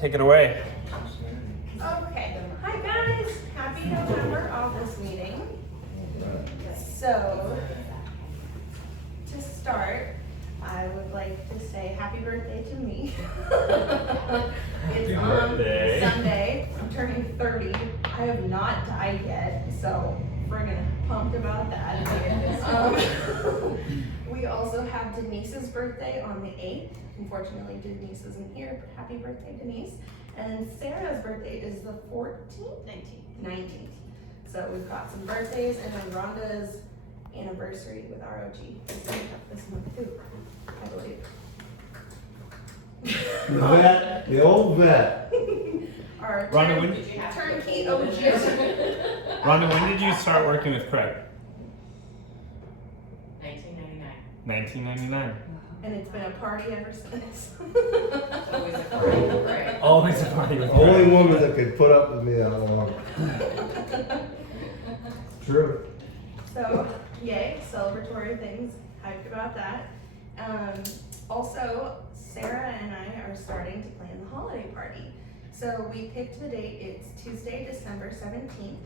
take it away. Okay. Hi guys. Happy November office meeting. So, to start, I would like to say happy birthday to me. It's on Sunday. I'm turning 30. I have not died yet, so friggin' pumped about that. We also have Denise's birthday on the 8th. Unfortunately, Denise isn't here, but happy birthday, Denise. And Sarah's birthday is the 14th? 19th. So we've got some birthdays, and then Rhonda's anniversary with ROG is coming up this month too, I believe. The vet, the old vet. Our Rhonda, when turnkey OG. Rhonda, when did you start working with Craig? 1999. 1999. And it's been a party ever since. It's always a party, right? Always a party with Only Craig. woman that could put up with me that long. True. So, yay, celebratory things, hyped about that. Also, Sarah and I are starting to plan the holiday party. So we picked the date, it's Tuesday, December 17th.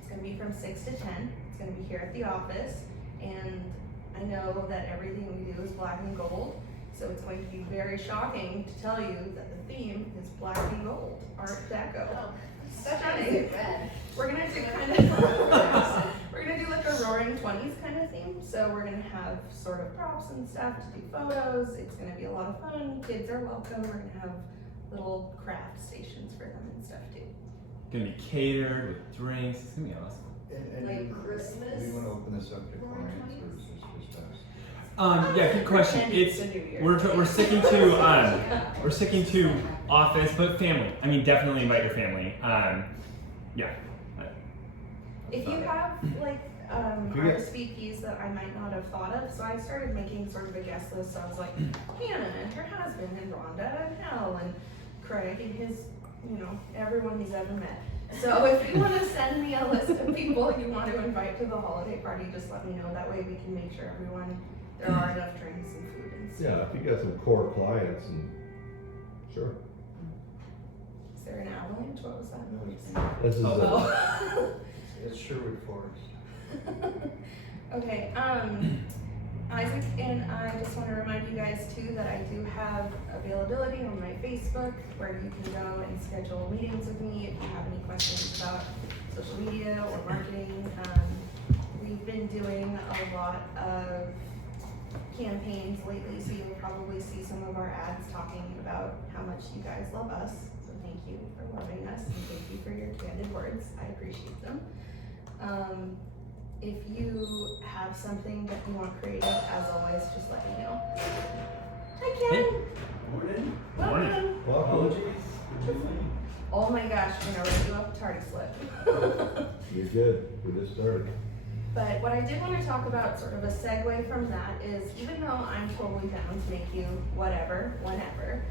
It's gonna be from 6 to 10. It's gonna be here at the office. And I know that everything we do is black and gold. So it's going to be very shocking to tell you that the theme is black and gold, Art Deco. Stunning. We're gonna do kind of, we're gonna do like a roaring 20s kind of theme. So we're gonna have sort of props and stuff to do photos. It's gonna be a lot of fun. Kids are welcome. We're gonna have little craft stations for them and stuff too. Gonna be catered with drinks. It's gonna be awesome. And Like Christmas? do you want to open this up to clients or is this just us? Yeah, good question. And It's the new year. we're sticking to office, but family. I mean, definitely invite your family. Yeah. If you have like If you get- RSVPs that I might not have thought of, so I started making sort of a guest list. So I was like, Hannah and her husband, and Rhonda and Hal and Craig and his, everyone he's ever met. So if you want to send me a list of people you want to invite to the holiday party, just let me know. That way we can make sure there are enough drinks and food and stuff. Yeah, if you got some core clients and, sure. Is there an avalanche? What was that No, noise? This is Oh. It's Sherwood Forest. Okay, Isaac and I just want to remind you guys too that I do have availability on my Facebook where you can go and schedule meetings with me if you have any questions about social media or marketing. We've been doing a lot of campaigns lately, so you'll probably see some of our ads talking about how much you guys love us. So thank you for loving us and thank you for your candid words. I appreciate them. If you have something that you want creative, as always, just let me know. Hi, Ken. Morning. Welcome. welcome. Oh my gosh, we're gonna write you up a tardy slip. You're good. We just started. But what I did want to talk about, sort of a segue from that, is even though I'm totally down to make you whatever, whenever,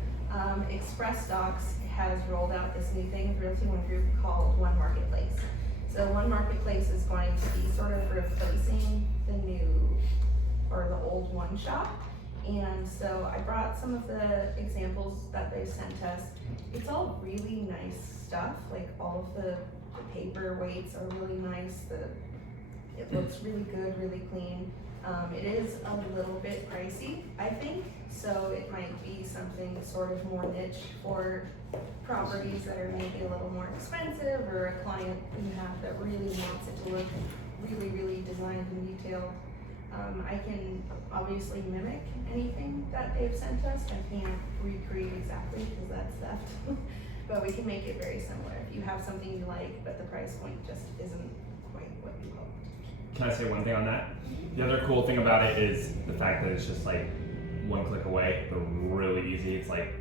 Express Docs has rolled out this new thing with Realty One Group called One Marketplace. So One Marketplace is going to be sort of replacing the new or the old One Shop. And so I brought some of the examples that they sent us. It's all really nice stuff, like all of the paper weights are really nice. It looks really good, really clean. It is a little bit pricey, I think, so it might be something sort of more niche for properties that are maybe a little more expensive, or a client you have that really wants it to look really, really designed and detailed. I can obviously mimic anything that they've sent us. I can't recreate exactly because that's theft, but we can make it very similar. If you have something you like, but the price point just isn't quite what you hoped. Can I say one thing on that? The other cool thing about it is the fact that it's just like one click away, but really easy. It's like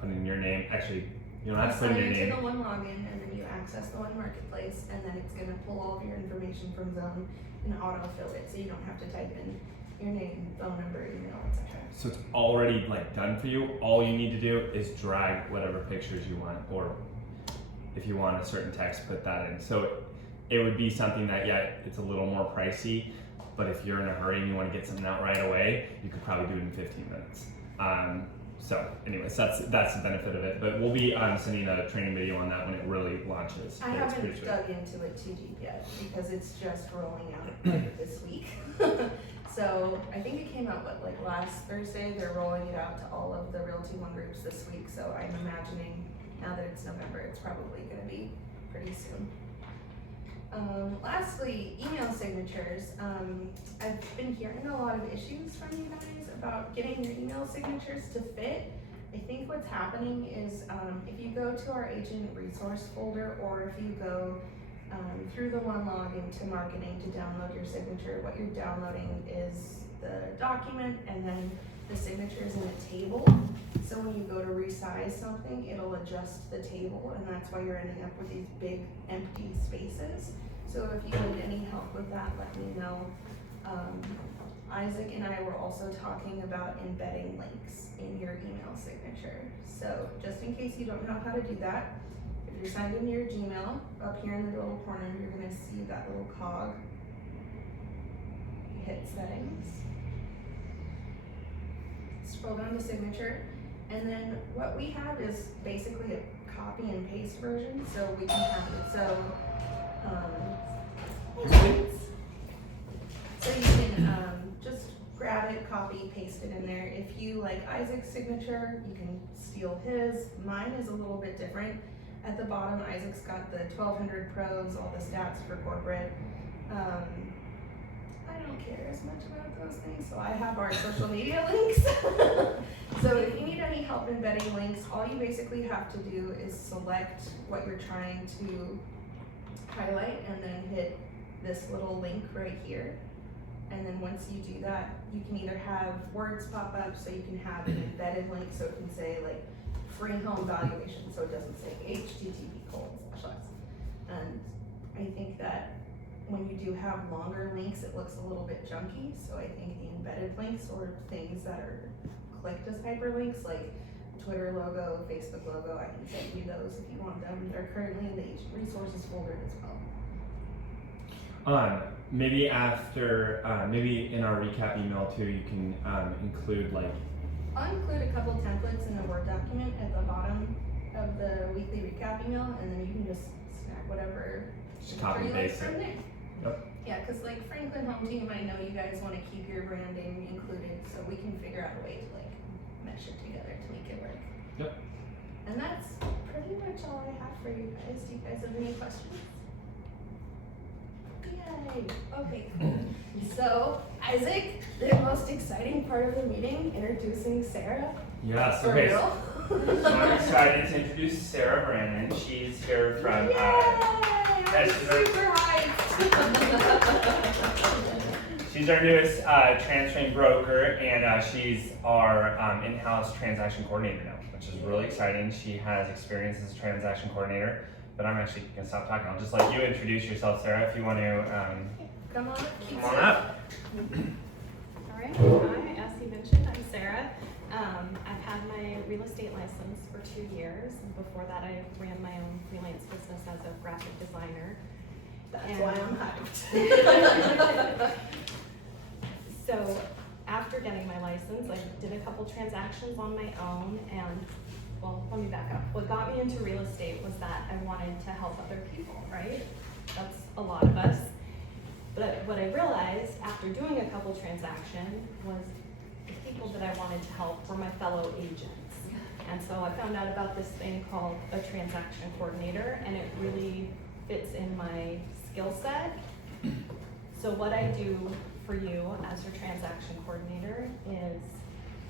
putting in your name. Actually, you don't have to put in your Sign name. into the One login, and then you access the One Marketplace, and then it's gonna pull all of your information from Zone and autofill it, so you don't have to type in your name, phone number, email, etc. So it's already like done for you. All you need to do is drag whatever pictures you want, or if you want a certain text, put that in. So it would be something that, yeah, it's a little more pricey, but if you're in a hurry and you want to get something out right away, you could probably do it in 15 minutes. So, anyways, that's the benefit of it. But we'll be sending a training video on that when it really launches. I But it's pretty haven't sweet. dug into it too deep yet because it's just rolling out like this week. So I think it came out like last Thursday. They're rolling it out to all of the Realty One groups this week. So I'm imagining now that it's November, it's probably going to be pretty soon. Lastly, email signatures. I've been hearing a lot of issues from you guys about getting your email signatures to fit. I think what's happening is if you go to our agent resource folder, or if you go through the one login to marketing to download your signature, what you're downloading is the document and then the signature is in a table. So when you go to resize something, it'll adjust the table, and that's why you're ending up with these big empty spaces. So if you need any help with that, let me know. Isaac and I were also talking about embedding links in your email signature. So just in case you don't know how to do that, if you're signed into your Gmail, up here in the little corner, you're gonna see that little cog. You hit settings. Scroll down to signature, and then what we have is basically a copy and paste version, so we can have it. So you can just grab it, copy, paste it in there. If you like Isaac's signature, you can steal his. Mine is a little bit different. At the bottom, Isaac's got the 1200 pros, all the stats for corporate. I don't care as much about those things, so I have our social media links. So if you need any help embedding links, all you basically have to do is select what you're trying to highlight and then hit this little link right here. And then once you do that, you can either have words pop up, so you can have an embedded link, so it can say like free home valuation, so it doesn't say http:// And I think that when you do have longer links, it looks a little bit junky, so I think the embedded links or things that are clicked as hyperlinks, like Twitter logo, Facebook logo, I can send you those if you want them. They're currently in the agent resources folder as well. Maybe after, maybe in our recap email too, you can include like. I'll include a couple templates in the Word document at the bottom of the weekly recap email, and then you can just snag whatever Just copy you and like paste from it. there. Yep. Yeah, because like Franklin Home Team, I know you guys want to keep your branding included, so we can figure out a way to like mesh it together to make it work. Yep. And that's pretty much all I have for you guys. Do you guys have any questions? Yay! Okay, cool. So, Isaac, the most exciting part of the meeting, introducing Sarah. Yes. For Okay. real? So I'm excited to introduce Sarah Brannon. She's here from. Yay! I'm that's super hyped. She's our newest transferring broker, and she's our in-house transaction coordinator now, which is really exciting. She has experience as a transaction coordinator, but I'm actually gonna stop talking. I'll just let you introduce yourself, Sarah, if you want to Come on, come on up. All right, hi, as he mentioned, I'm Sarah. I've had my real estate license for 2 years. Before that, I ran my own freelance business as a graphic designer. That's why I'm hyped. So after getting my license, I did a couple transactions on my own, and well, let me back up. What got me into real estate was that I wanted to help other people, right? That's a lot of us. But what I realized after doing a couple transactions was the people that I wanted to help were my fellow agents. And so I found out about this thing called a transaction coordinator, and it really fits in my skill set. So what I do for you as your transaction coordinator is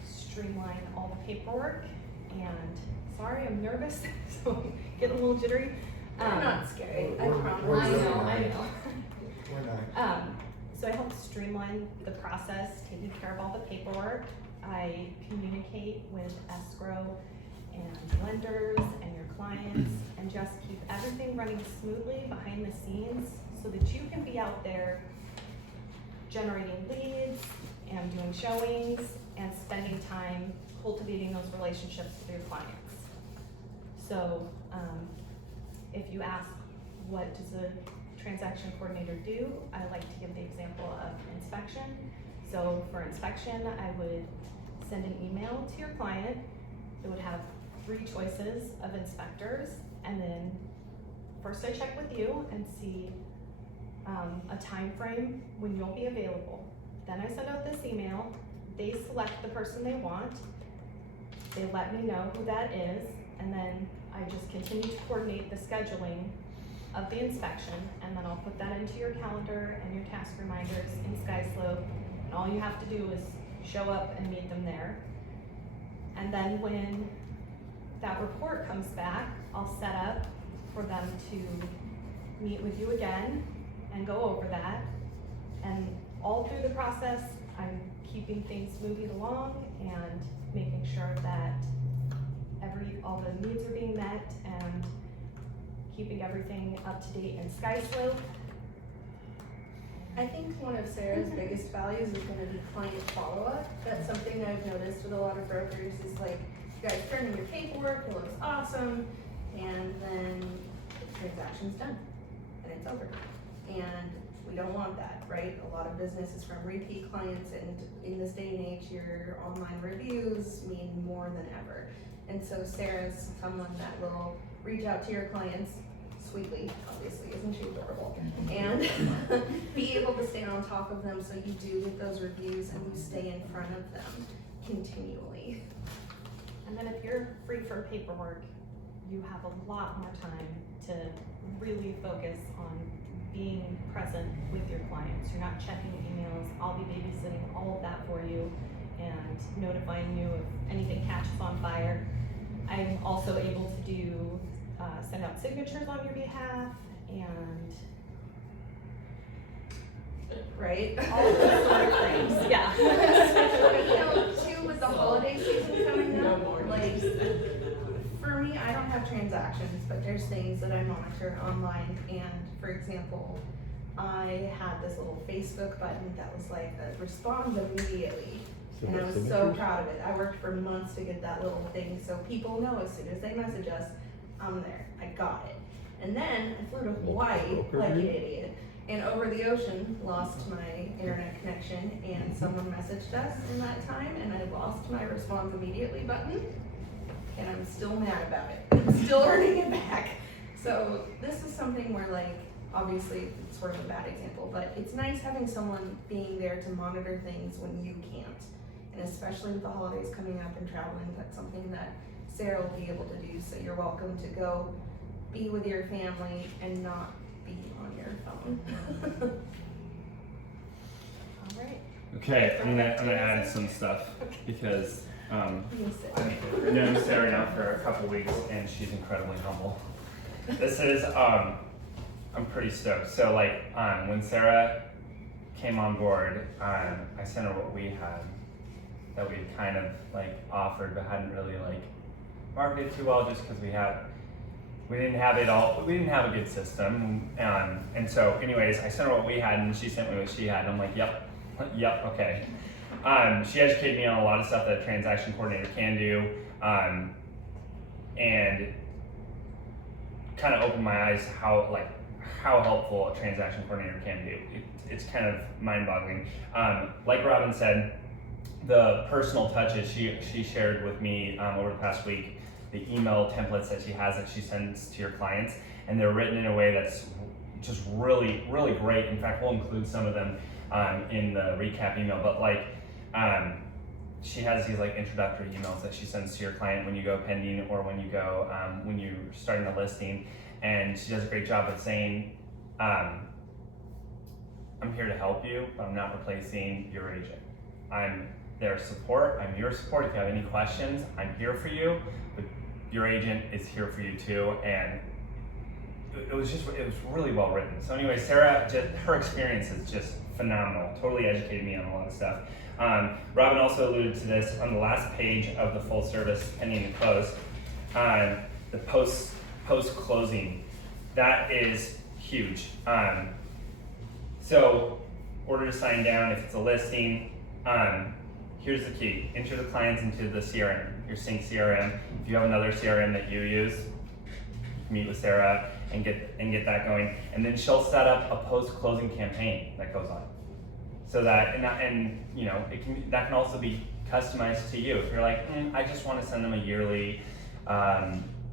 streamline all the paperwork. And sorry, I'm nervous, so getting a little jittery. I'm not scary, I We're- promise. we're I really know, not. I know. We're not. So I help streamline the process, taking care of all the paperwork. I communicate with escrow and lenders and your clients, and just keep everything running smoothly behind the scenes so that you can be out there generating leads and doing showings and spending time cultivating those relationships with your clients. So if you ask, what does a transaction coordinator do? I like to give the example of inspection. So for inspection, I would send an email to your client it would have 3 choices of inspectors, and then first I check with you and see a time frame when you'll be available. Then I send out this email, they select the person they want, they let me know who that is, and then I just continue to coordinate the scheduling of the inspection, and then I'll put that into your calendar and your task reminders in SkySlope, and all you have to do is show up and meet them there. And then when that report comes back, I'll set up for them to meet with you again and go over that. And all through the process, I'm keeping things moving along and making sure that all the needs are being met and keeping everything up to date in SkySlope. I think one of Sarah's biggest values is gonna be client follow-up. That's something I've noticed with a lot of brokers is like, you guys turn in your paperwork, it looks awesome, and then the transaction's done, and it's over. And we don't want that, right? A lot of business is from repeat clients, and in this day and age, your online reviews mean more than ever. And so Sarah's someone that will reach out to your clients sweetly, obviously, isn't she adorable? And be able to stay on top of them so you do get those reviews and you stay in front of them continually. And then if you're free for paperwork, you have a lot more time to really focus on being present with your clients. You're not checking emails. I'll be babysitting all of that for you and notifying you if anything catches on fire. I'm also able to do send out signatures on your behalf and Right? all of those sort of things. Yeah. Especially, you know, too, with the holiday season coming up, like, for me, I don't have transactions, but there's things that I monitor online, and for example, I had this little Facebook button that was like, respond immediately. And I was so proud of it. I worked for months to get that little thing, so people know as soon as they message us, I'm there, I got it. And then I flew to Hawaii like an idiot, and over the ocean lost my internet connection, and someone messaged us in that time, and I lost my response immediately button, and I'm still mad about it. I'm still earning it back. So this is something where, like, obviously it's sort of a bad example, but it's nice having someone being there to monitor things when you can't. And especially with the holidays coming up and traveling, that's something that Sarah will be able to do. So you're welcome to go be with your family and not be on your phone. All right. Okay, I'm gonna add some stuff because You sit. I've known Sarah now for a couple weeks and she's incredibly humble. This is I'm pretty stoked. So like when Sarah came on board, I sent her what we had that we kind of like offered but hadn't really like marketed too well just because we didn't have it all, we didn't have a good system. And so anyways, I sent her what we had and she sent me what she had and I'm like, yep, okay. She educated me on a lot of stuff that a transaction coordinator can do, and kind of opened my eyes to how helpful a transaction coordinator can be. It's kind of mind-boggling. Like Robin said, the personal touches she shared with me over the past week, the email templates that she has that she sends to your clients, and they're written in a way that's just really, really great. In fact, we'll include some of them in the recap email, but like she has these like introductory emails that she sends to your client when you go pending or when you go when you're starting a listing, and she does a great job of saying, I'm here to help you, but I'm not replacing your agent. I'm their support, I'm your support. If you have any questions, I'm here for you, but your agent is here for you too. And it was really well written. So anyway, Sarah, her experience is just phenomenal, totally educated me on a lot of stuff. Robin also alluded to this on the last page of the full service pending and close, the post closing. That is huge. So order to sign down if it's a listing. Here's the key: enter the clients into the CRM, your sync CRM. If you have another CRM that you use, meet with Sarah and get that going, and then she'll set up a post-closing campaign that goes on. So that and you know that can also be customized to you. If you're like, I just want to send them a yearly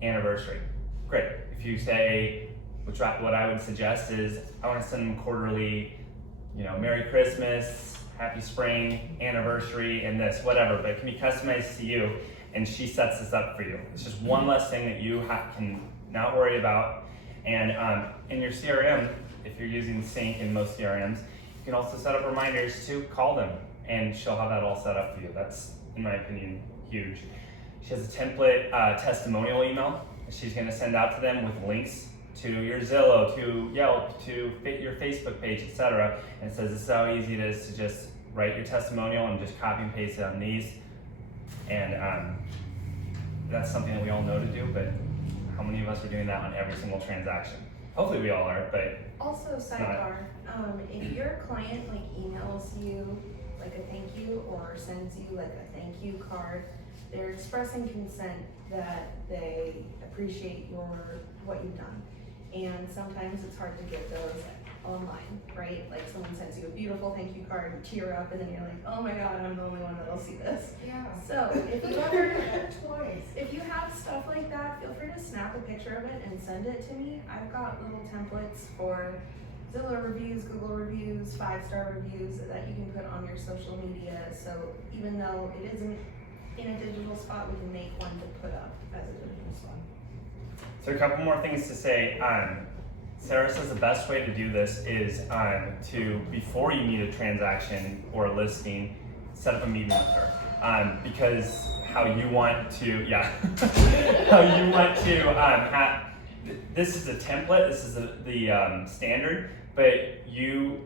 anniversary, great. If you say, what I would suggest is, I want to send them quarterly, Merry Christmas, Happy Spring, anniversary, and this, whatever, but it can be customized to you, and she sets this up for you. It's just one less thing that you can not worry about. And in your CRM, if you're using Sync in most CRMs, you can also set up reminders to call them, and she'll have that all set up for you. That's, in my opinion, huge. She has a template testimonial email she's going to send out to them with links to your Zillow, to Yelp, to your Facebook page, etc. And it says this is how easy it is to just write your testimonial and just copy and paste it on these. And that's something that we all know to do, but how many of us are doing that on every single transaction? Hopefully we all are, but Also, sidebar, if your client emails you like a thank you or sends you like a thank you card, they're expressing consent that they appreciate what you've done. And sometimes it's hard to get those online, right? Like someone sends you a beautiful thank you card, you tear up, and then you're like, oh my God, I'm the only one that'll see this. Yeah. So if you I've heard that twice. if you have stuff like that, feel free to snap a picture of it and send it to me. I've got little templates for Zillow reviews, Google reviews, 5-star reviews that you can put on your social media. So even though it isn't in a digital spot, we can make one to put up as a digital spot. So a couple more things to say. Sarah says the best way to do this is to, before you meet a transaction or a listing, set up a meeting with her. Because how you want to, how you want to have, this is a template, this is the standard, but you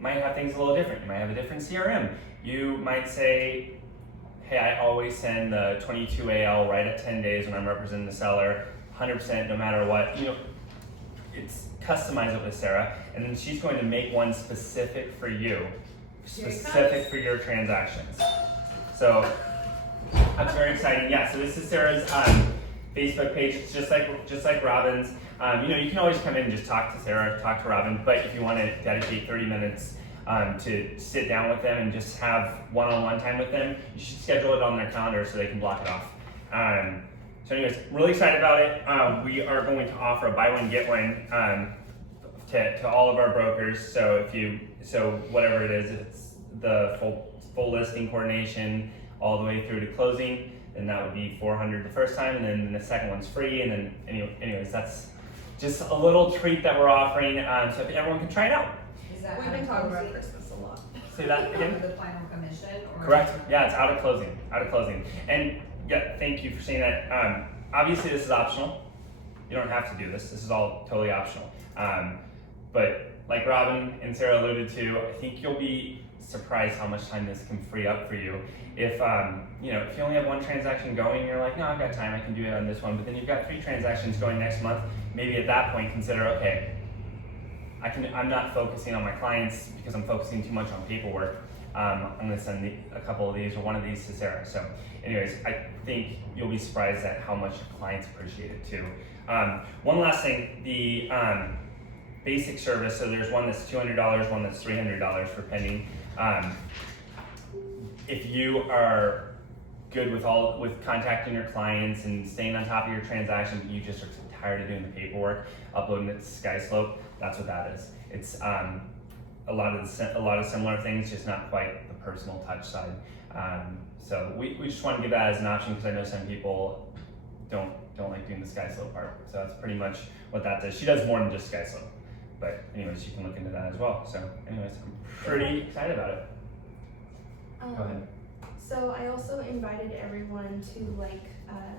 might have things a little different. You might have a different CRM. You might say, hey, I always send the 22AL right at 10 days when I'm representing the seller, 100% no matter what. It's customize it with Sarah, and then she's going to make one specific for you, specific for your transactions. So that's very exciting. Yeah, so this is Sarah's Facebook page. It's just like Robin's. You can always come in and just talk to Sarah, talk to Robin, but if you want to dedicate 30 minutes to sit down with them and just have one-on-one time with them, you should schedule it on their calendar so they can block it off. So anyways, really excited about it. We are going to offer a buy one, get one to all of our brokers. So whatever it is, if it's the full listing coordination all the way through to closing, then that would be $400 the first time, and then the second one's free. And then anyways, that's just a little treat that we're offering, so if everyone can try it out. Is that We've been talking about Christmas a lot. Say that again. the final commission? Or Correct. Yeah, it's out of closing. And yeah, thank you for saying that. Obviously, this is optional. You don't have to do this. This is all totally optional. But like Robin and Sarah alluded to, I think you'll be surprised how much time this can free up for you. If if you only have one transaction going, you're like, no, I've got time, I can do it on this one. But then you've got 3 transactions going next month. Maybe at that point, consider, okay, I'm not focusing on my clients because I'm focusing too much on paperwork. I'm going to send a couple of these or one of these to Sarah. So anyways, I think you'll be surprised at how much your clients appreciate it too. One last thing, the basic service, so there's one that's $200, one that's $300 for pending. If you are good with contacting your clients and staying on top of your transactions, but you just are tired of doing the paperwork, uploading it to SkySlope, that's what that is. It's a lot of similar things, just not quite the personal touch side. So we just want to give that as an option because I know some people don't like doing the SkySlope part. So that's pretty much what that does. She does more than just SkySlope, but anyways, you can look into that as well. So anyways, I'm pretty excited about it. Go ahead. So I also invited everyone to like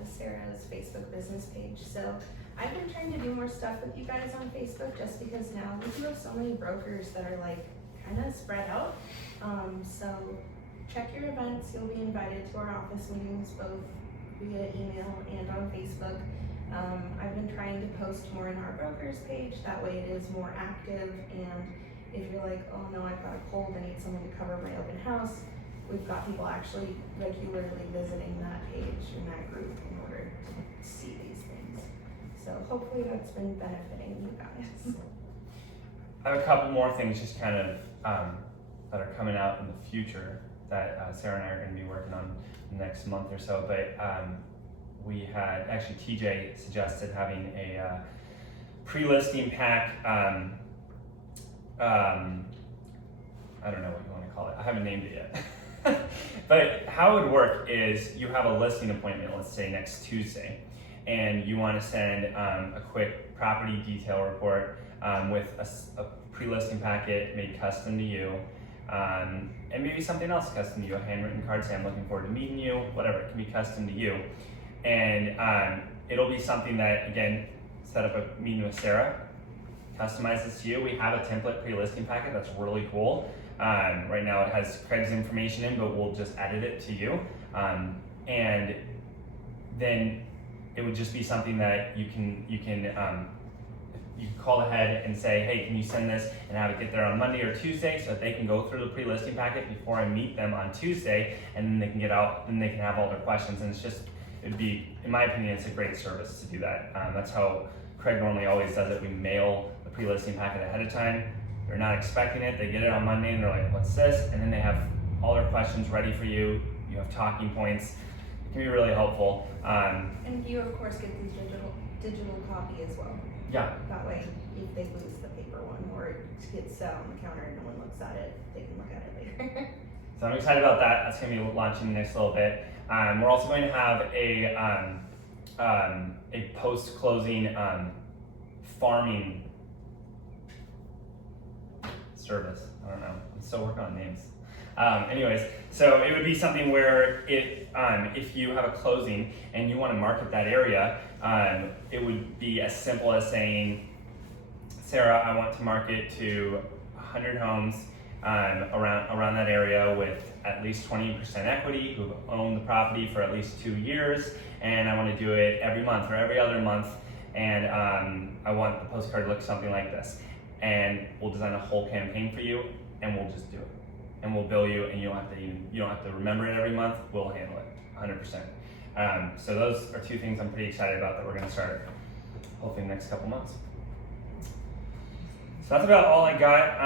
Sarah's Facebook business page. So I've been trying to do more stuff with you guys on Facebook just because now we do have so many brokers that are like kind of spread out. So check your events. You'll be invited to our office meetings both via email and on Facebook. I've been trying to post more in our brokers page. That way it is more active, and if you're like, oh no, I've got a cold, I need someone to cover my open house, we've got people actually regularly visiting that page and that group in order to see these things. So hopefully that's been benefiting you guys. I have a couple more things just kind of that are coming out in the future. that Sarah and I are going to be working on next month or so. But we had actually TJ suggested having a pre-listing pack. I don't know what you want to call it. I haven't named it yet. But how it would work is you have a listing appointment, let's say next Tuesday, and you want to send a quick property detail report with a pre-listing packet made custom to you, and maybe something else custom to you, a handwritten card saying I'm looking forward to meeting you, whatever, it can be custom to you. And it'll be something that, again, set up a meeting with Sarah, customize this to you. We have a template pre-listing packet that's really cool. Right now it has Craig's information in, but we'll just edit it to you. And then it would just be something that you can call ahead and say, hey, can you send this and have it get there on Monday or Tuesday so that they can go through the pre-listing packet before I meet them on Tuesday, and then they can get out and they can have all their questions. And it'd be, in my opinion, it's a great service to do that. That's how Craig normally always does it. We mail the pre-listing packet ahead of time. They're not expecting it. They get it on Monday and they're like, what's this? And then they have all their questions ready for you. You have talking points. It can be really helpful. And you, of course, get the digital copy as well. Yeah. That way, if they lose the paper one or it gets on the counter and no one looks at it, they can look at it later. So I'm excited about that. That's going to be launching next little bit. We're also going to have a post-closing farming service. I don't know. I'm still working on names. Anyways, so it would be something where if you have a closing and you want to market that area, it would be as simple as saying, Sarah, I want to market to 100 homes around that area with at least 20% equity who've owned the property for at least 2 years, and I want to do it every month or every other month, and I want the postcard to look something like this. And we'll design a whole campaign for you, and we'll just do it. And we'll bill you, and you don't have to remember it every month. We'll handle it 100%. So those are two things I'm pretty excited about that we're going to start hopefully in the next couple months. So that's about all I got.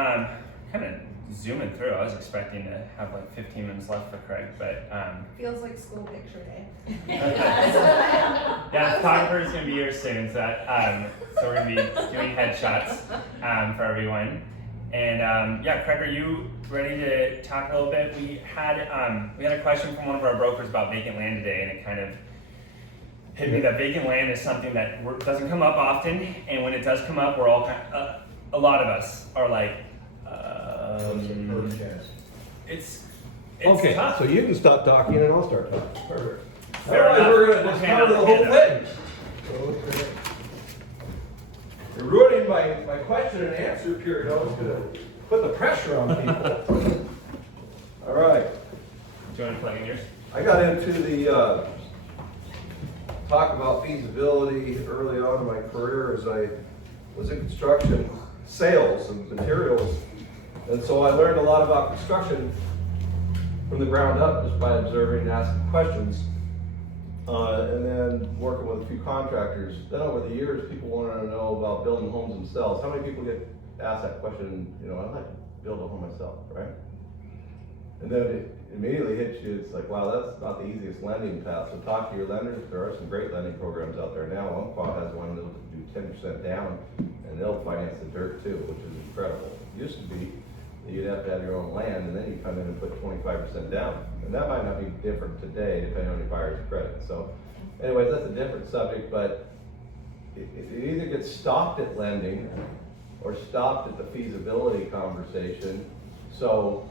Kind of zooming through. I was expecting to have like 15 minutes left for Craig, but Feels like school picture day. yeah, the photographer is going to be here soon, so we're going to be doing headshots for everyone. And yeah, Craig, are you ready to talk a little bit? We had a question from one of our brokers about vacant land today, and it kind of hit me that vacant land is something that doesn't come up often, and when it does come up, we're all a lot of us are like, it's Okay, tough. so you can stop talking and I'll start talking. Perfect. Fair All right, enough. we're gonna just Okay, cover the now, whole hand thing. You're ruining my question and answer period. I was gonna put the pressure on people. All right, Do you want to plug in yours? I got into the talk about feasibility early on in my career as I was in construction sales and materials. And so I learned a lot about construction from the ground up just by observing and asking questions. And then working with a few contractors. Then over the years, people wanted to know about building homes themselves. How many people get asked that question, I'd like to build a home myself, right? And then it immediately hits you, it's like, wow, that's not the easiest lending path. So talk to your lenders. There are some great lending programs out there now. Umpqua has one that'll do 10% down, and they'll finance the dirt too, which is incredible. It used to be that you'd have to have your own land, and then you come in and put 25% down. And that might not be different today, depending on your buyer's credit. So anyways, that's a different subject, but it either gets stopped at lending or stopped at the feasibility conversation. So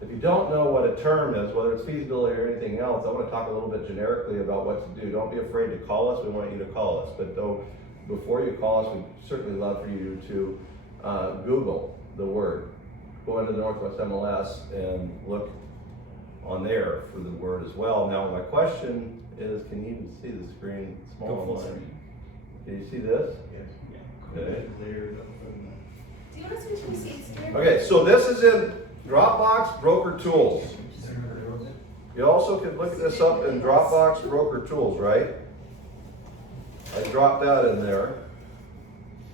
if you don't know what a term is, whether it's feasibility or anything else, I want to talk a little bit generically about what to do. Don't be afraid to call us. We want you to call us. But before you call us, we'd certainly love for you to Google the word. Go into the Northwest MLS and look on there for the word as well. Now my question is, can you even see the screen? Small Go full line. screen. Can you see this? Yes. Okay. Do you want to switch your seats here? Okay, so this is in Dropbox Broker Tools. You also can look this up in Dropbox Broker Tools, right? I dropped that in there.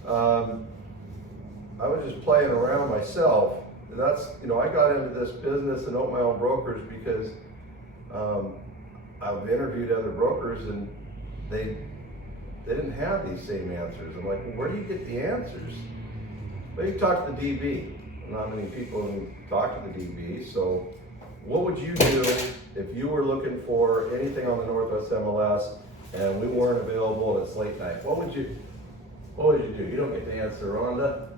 I was just playing around myself, that's, you know, I got into this business and opened my own brokerage because I've interviewed other brokers and they didn't have these same answers. I'm like, well, where do you get the answers? Well, you talk to the DB. Not many people talk to the DB. So what would you do if you were looking for anything on the Northwest MLS and we weren't available and it's late night? What would you do? You don't get to answer, Rhonda.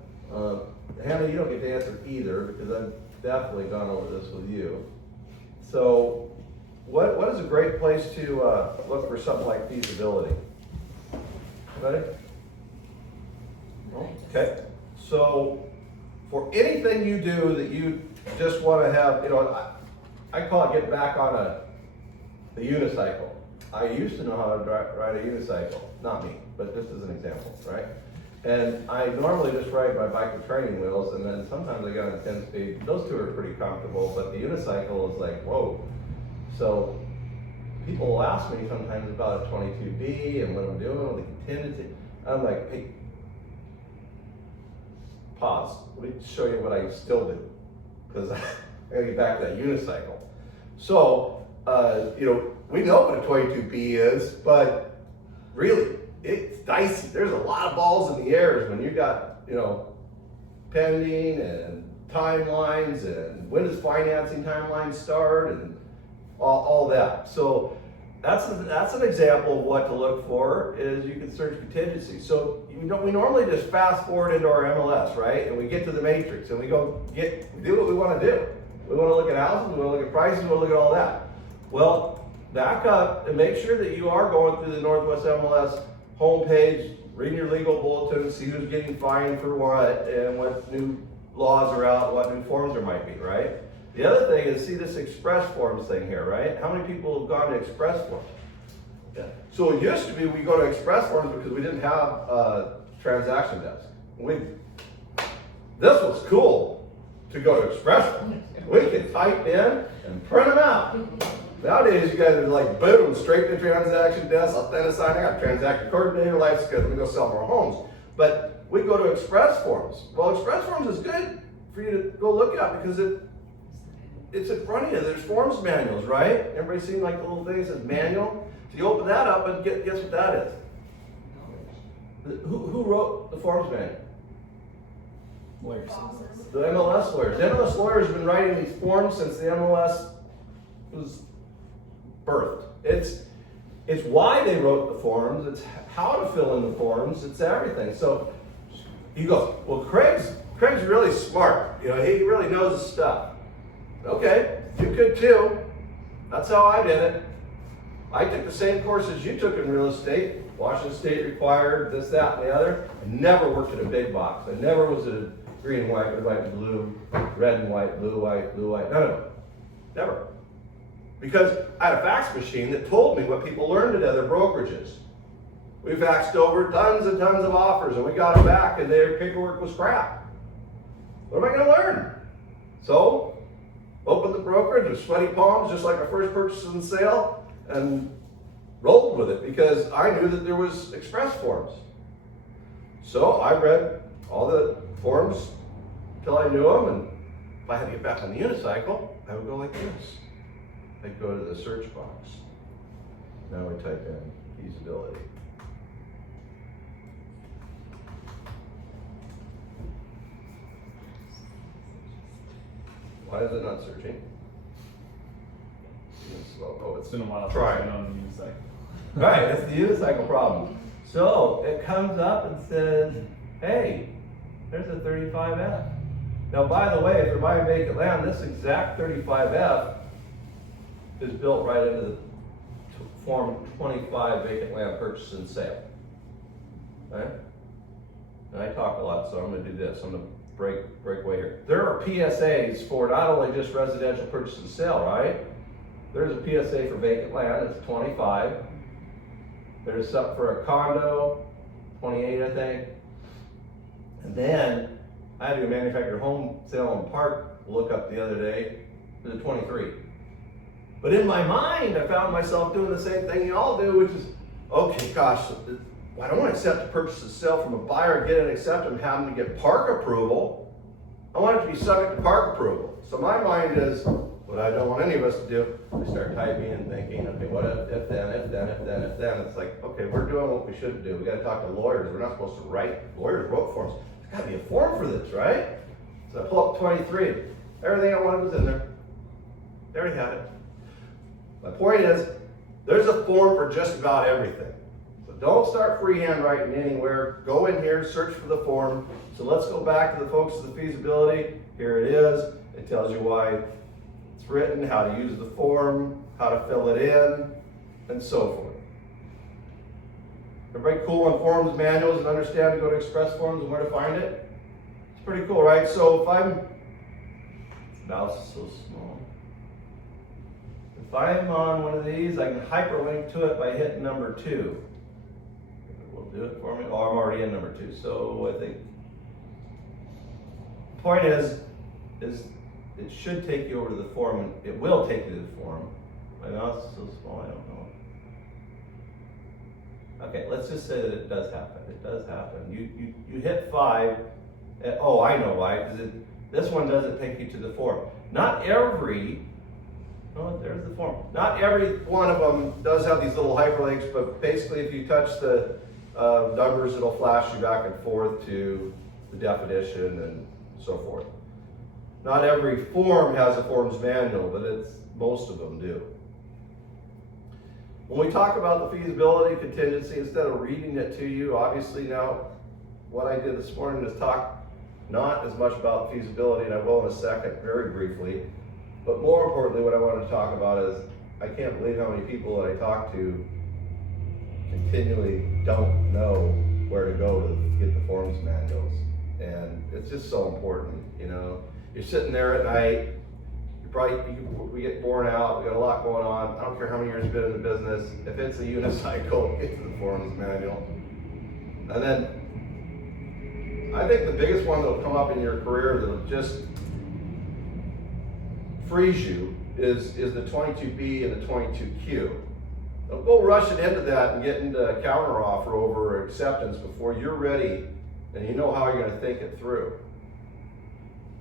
Hannah, you don't get to answer either because I've definitely gone over this with you. So what is a great place to look for something like feasibility? Anybody? No? Okay. So for anything you do that you just want to have, you know, I call it get back on a unicycle. I used to know how to ride a unicycle. Not me, but just as an example, right? And I normally just ride my bike with training wheels, and then sometimes I get on a 10-speed. Those two are pretty comfortable, but the unicycle is like, whoa. So people will ask me sometimes about a 22B and what I'm doing with the contingency. I'm like, hey, pause. Let me show you what I still do, because I gotta get back to that unicycle. So, you know, we know what a 22B is, but really, it's dicey. There's a lot of balls in the air when you got, you know, pending and timelines and when does financing timelines start and all that. So that's an example of what to look for is you can search contingency. So we normally just fast forward into our MLS, right? And we get to the matrix and we do what we want to do. We want to look at houses, we want to look at prices, we want to look at all that. Well, back up and make sure that you are going through the Northwest MLS homepage, reading your legal bulletin, see who's getting fined for what, and what new laws are out, what new forms there might be, right? The other thing is see this express forms thing here, right? How many people have gone to express forms? Yeah. So it used to be we go to express forms because we didn't have a transaction desk. This was cool to go to express forms. We could type in and print them out. Nowadays, you guys are like, boom, straight to transaction desk, I'll send a sign, I got a transaction coordinator, life's good, we go sell more homes. But we go to express forms. Well, express forms is good for you to go look at because it's in front of you. There's forms manuals, right? Everybody seen like the little thing that says manual? So you open that up and guess what that is? Who wrote the forms manual? Lawyers. The MLS lawyers. The MLS lawyers have been writing these forms since the MLS was birthed. It's why they wrote the forms, it's how to fill in the forms, it's everything. So you go, well, Craig's really smart. You know, he really knows his stuff. Okay, you could too. That's how I did it. I took the same courses you took in real estate. Washington State required this, that, and the other. I never worked at a big box. I never was a green and white, red, white, and blue, red and white, blue, white, none of it. Never. Because I had a fax machine that told me what people learned at other brokerages. We faxed over tons and tons of offers and we got them back and their paperwork was crap. What am I going to learn? So, opened the brokerage with sweaty palms, just like my first purchase and sale, and rolled with it because I knew that there was express forms. So I read all the forms till I knew them, and if I had to get back on the unicycle, I would go like this. I'd go to the search box. Now we type in feasibility. Why is it not searching? It's slow. Oh, It's been a while since Try I've it. been on the unicycle. Right, that's the unicycle problem. So it comes up and says, hey, there's a 35F. Now, by the way, if you're buying vacant land, this exact 35F is built right into the Form 25 vacant land purchase and sale. Right? And I talk a lot, so I'm going to do this. I'm going to break away here. There are PSAs for not only just residential purchase and sale, right? There's a PSA for vacant land, it's 25. There's something for a condo, 28, I think. And then I had to do a manufactured home sale and park look up the other day, there's a 23. But in my mind, I found myself doing the same thing you all do, which is, okay, gosh, I don't want to accept a purchase and sell from a buyer, get an acceptance, have them to get park approval. I want it to be subject to park approval. So my mind is, what I don't want any of us to do, we start typing and thinking, okay, what if then, if then, if then, if then. It's like, okay, we're doing what we should do. We gotta talk to lawyers. We're not supposed to write. Lawyers wrote forms. There's gotta be a form for this, right? So I pull up 23. Everything I wanted was in there. They already had it. My point is, there's a form for just about everything. So don't start freehand writing anywhere. Go in here, search for the form. So let's go back to the focus of the feasibility. Here it is. It tells you why it's written, how to use the form, how to fill it in, and so forth. Everybody cool on forms manuals and understand to go to Express Forms and where to find it? It's pretty cool, right? So if mouse is so small. If I'm on one of these, I can hyperlink to it by hitting number 2. It will do it for me. Oh, I'm already in number 2. So I think the point is it should take you over to the form, and it will take you to the form. My mouse is so small, I don't know. Okay, let's just say that it does happen. It does happen. You hit 5. Oh, I know why. Because this one doesn't take you to the form. Not every. Oh, there's the form. Not every one of them does have these little hyperlinks, but basically, if you touch the numbers, it'll flash you back and forth to the definition and so forth. Not every form has a forms manual, but most of them do. When we talk about the feasibility contingency, instead of reading it to you, obviously now what I did this morning is talk not as much about feasibility, and I will in a second very briefly, but more importantly what I wanted to talk about is I can't believe how many people that I talk to continually don't know where to go to get the forms manuals. And it's just so important, you know. You're sitting there at night, we get worn out, we got a lot going on. I don't care how many years you've been in the business. If it's a unicycle, get to the forms manual. And then, I think the biggest one that'll come up in your career that'll just freeze you is the 22B and the 22Q. Don't go rushing into that and get into a counter offer over acceptance before you're ready and you know how you're going to think it through.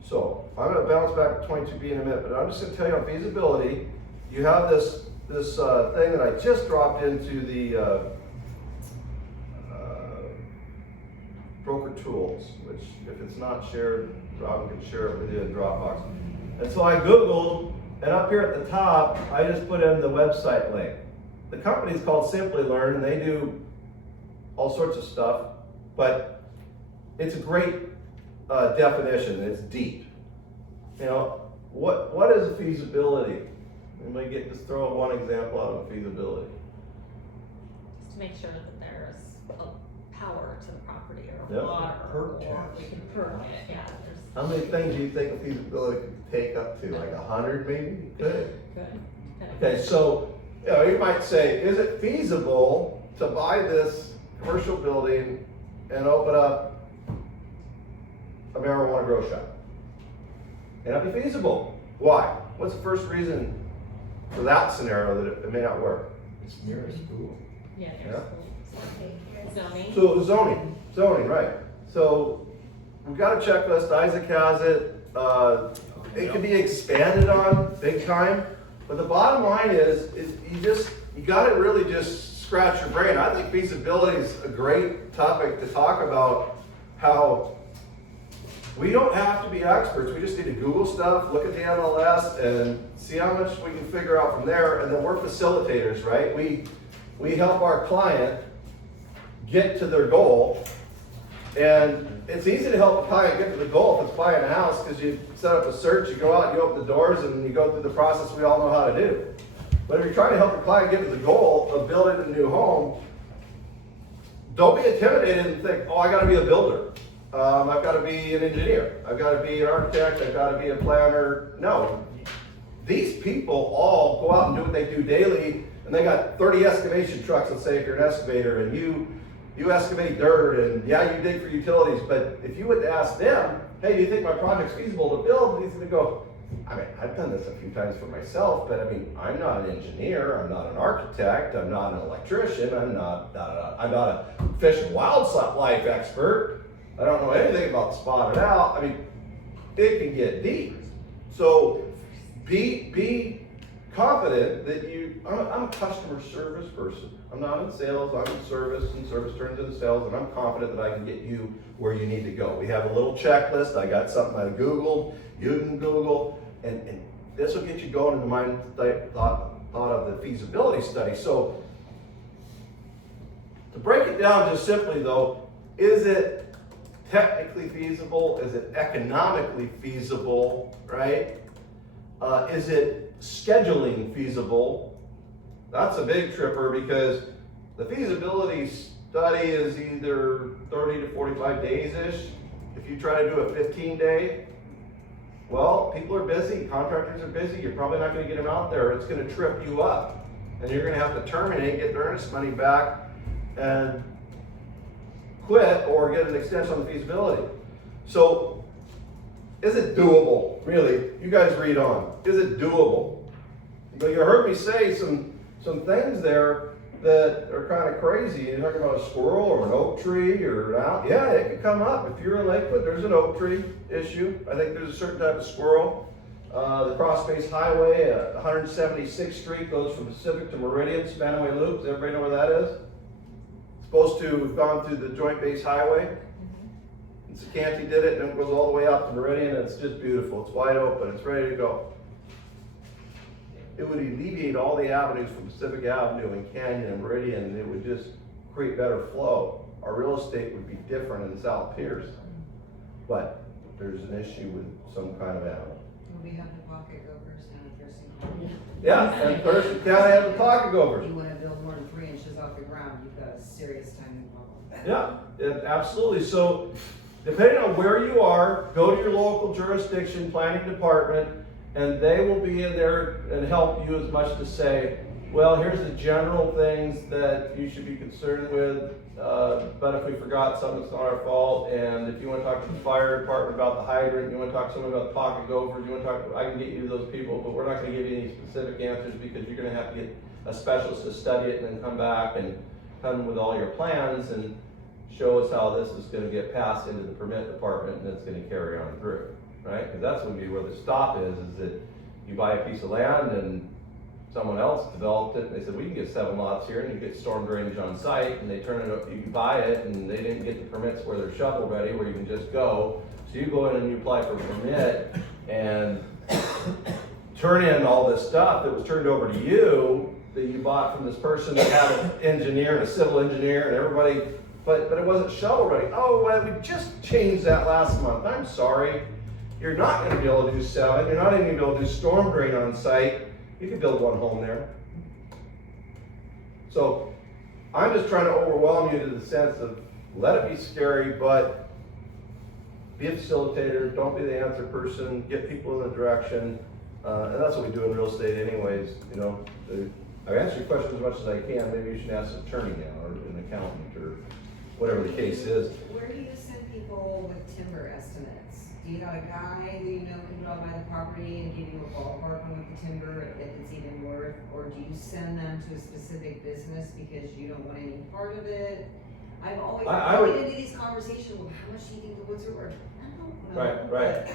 So I'm going to bounce back to 22B in a minute, but I'm just going to tell you on feasibility, you have this thing that I just dropped into the broker tools, which if it's not shared, Robin can share it with you in Dropbox. And so I Googled, and up here at the top, I just put in the website link. The company is called Simply Learn, and they do all sorts of stuff, but it's a great definition. It's deep. You know, what is a feasibility? Anybody just throw one example out of a feasibility. Just to make sure that there's a power to the property or Yep. water Perk or test. we can perk it, yeah, there's. How many things do you think a feasibility could take up to? Like 100 maybe? Good. Okay, so you might say, is it feasible to buy this commercial building and open up a marijuana grow shop? May not be feasible. Why? What's the first reason for that scenario that it may not work? It's near a school. Yeah, Yeah. there's zoning. So zoning, right. So we've got a checklist, Isaac has it. It can be expanded on big time, but the bottom line is you gotta really just scratch your brain. I think feasibility is a great topic to talk about, how we don't have to be experts. We just need to Google stuff, look at the MLS, and see how much we can figure out from there. And then we're facilitators, right? We help our client get to their goal. And it's easy to help a client get to the goal if it's buying a house, because you set up a search, you go out, you open the doors, and you go through the process we all know how to do. But if you're trying to help a client get to the goal of building a new home, don't be intimidated and think, oh, I gotta be a builder. I've got to be an engineer. I've got to be an architect. I've got to be a planner. No. These people all go out and do what they do daily, and they got 30 excavation trucks, let's say, if you're an excavator, and you excavate dirt, and yeah, you dig for utilities, but if you would ask them, hey, do you think my project's feasible to build? He's going to go, I mean, I've done this a few times for myself, but I mean, I'm not an engineer, I'm not an architect, I'm not an electrician, I'm not a fish and wildlife expert. I don't know anything about the spotted owl. I mean, it can get deep. So be confident that I'm a customer service person. I'm not in sales, I'm in service, and service turns into sales, and I'm confident that I can get you where you need to go. We have a little checklist. I got something I Googled, you can Google, and this will get you going in the mind thought of the feasibility study. So to break it down just simply though, is it technically feasible? Is it economically feasible, right? Is it scheduling feasible? That's a big tripper because the feasibility study is either 30 to 45 days-ish. If you try to do a 15-day, well, people are busy, contractors are busy, you're probably not gonna get them out there. It's gonna trip you up. And you're gonna have to terminate, get the earnest money back, and quit or get an extension on the feasibility. So, is it doable, really? You guys read on. Is it doable? But you heard me say some things there that are kind of crazy. You're talking about a squirrel or an oak tree or an owl. Yeah, it could come up. If you're in Lakewood, there's an oak tree issue. I think there's a certain type of squirrel. The Cross Base Highway, 176th Street, goes from Pacific to Meridian, Spanaway Loop. Does everybody know where that is? It's supposed to have gone through the Joint Base Highway. And Secantee did it, and it goes all the way out to Meridian, and it's just beautiful. It's wide open. It's ready to go. It would alleviate all the avenues from Pacific Avenue and Canyon and Meridian, and it would just create better flow. Our real estate would be different in the South Piers. But there's an issue with some kind of animal. We have the pocket gophers down at Thurston. Yeah, and Thurston County has the pocket gophers. You wanna build more than 3 inches off the ground, you've got a serious timing problem. Yeah, absolutely. So depending on where you are, go to your local jurisdiction planning department, and they will be in there and help you as much to say, well, here's the general things that you should be concerned with, but if we forgot something, it's not our fault. And if you want to talk to the fire department about the hydrant, you want to talk to someone about the pocket gophers, you want to talk, I can get you to those people, but we're not going to give you any specific answers because you're going to have to get a specialist to study it and then come back and come with all your plans and show us how this is going to get passed into the permit department and it's going to carry on through, right? Because that's going to be where the stop is that you buy a piece of land and someone else developed it, and they said, we can get 7 lots here, and you get storm drainage on site, and they turn it up, you can buy it, and they didn't get the permits where they're shovel ready, where you can just go. So you go in and you apply for a permit, and turn in all this stuff that was turned over to you, that you bought from this person that had an engineer and a civil engineer and everybody, but it wasn't shovel ready. Oh, well, we just changed that last month. I'm sorry. You're not gonna be able to do 7, you're not even gonna be able to do storm drain on site. You can build 1 home there. So I'm just trying to overwhelm you to the sense of let it be scary, but be a facilitator, don't be the answer person, get people in the direction. And that's what we do in real estate anyways, you know. I answer your question as much as I can. Maybe you should ask an attorney now, or an accountant, or whatever the case is. Where do you send people with timber estimates? Do you have a guy who you know can go by the property and give you a ballpark on what the timber, if it's even worth? Or do you send them to a specific business because you don't want any part of it? I've always, I get into these conversations, well, how much do you think the woods are worth? I don't know. Right.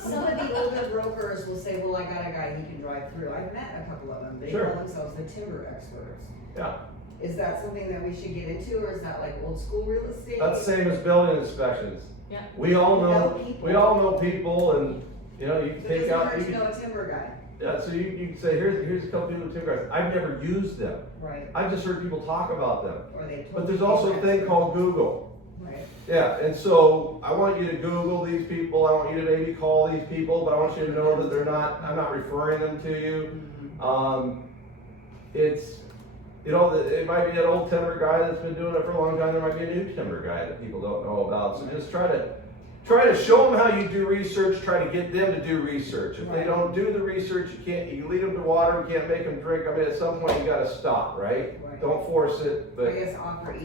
Some of the older brokers will say, well, I got a guy who can drive through. I've met a couple of them. They Sure. call themselves the timber experts. Yeah. Is that something that we should get into, or is that like old school real estate? That's the same as building inspections. Yeah. We all know people. people, and you know, you can So take does it out, hurt you to can, know a timber guy? yeah, so you can say, here's a couple people with timber guys. I've never used them. Right. I've just heard people talk about them. Or they told But there's you also a timber thing expert. called Google. Right. Yeah, and so I want you to Google these people. I want you to maybe call these people, but I want you to know that they're not, I'm not referring them to you. It's, you know, it might be an old timber guy that's been doing it for a long time. There might be a new timber guy that people don't know about. So just try to show them how you do research. Try to get them to do research. If they don't do the research, you lead them to water. You can't make them drink. I mean, at some point you got to stop, right? Don't force it. But I guess offer